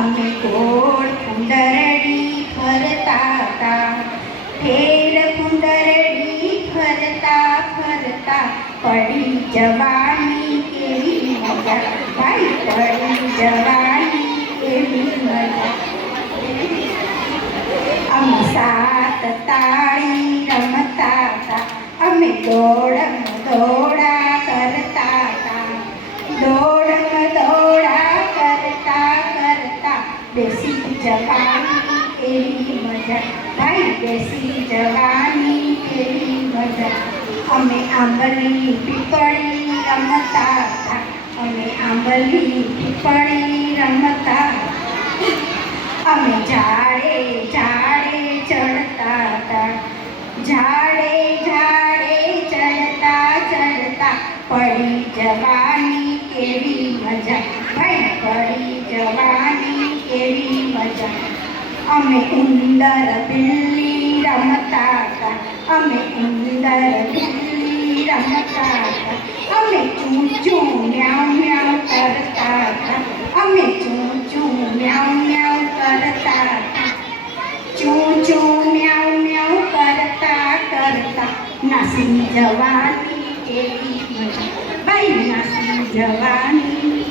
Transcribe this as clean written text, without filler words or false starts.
અમે ગોળ કુંડરડી ફરતા હતા, ફેર કુંડરડી ફરતા ફરતા પડી જવાની કેવી મજા, ભાઈ પડી જવાની કેવી મજા. અમે સાત તાળી રમતા હતા, અમે દોડમ દોડા કરતા હતા, દોડમ દોડા કરતા કરતા બેસી જવાની કેવી મજા, ભાઈ બેસી જવાની કેવી મજા. અમે આંબલી પીપળી રમતા હતા, અમે આંબલી પીપળી રમતા હતા. અમે ઝાડે ઝાડે ચડતા હતા, ઝાડે ઝાડે ચડતા ચડતા પડી જવાની કેવી મજા, ભાઈ પડી જવાની કેવી મજા. અમે ઉંદર બિલ્લી રમતા હતા, અમે ઉંદર બિલ્લી રમતા હતા, અમે ચૂં ચૂં મ્યાઉ મ્યાઉ કરતા હતા, અમે ચૂં ચૂં મ્યાઉ મ્યાઉ કરતા હતા, ચૂં ચૂં મ્યાઉ મ્યાઉ કરતા કરતા નાસી જવાની કેવી મજા, ભાઈ નાસી જવાની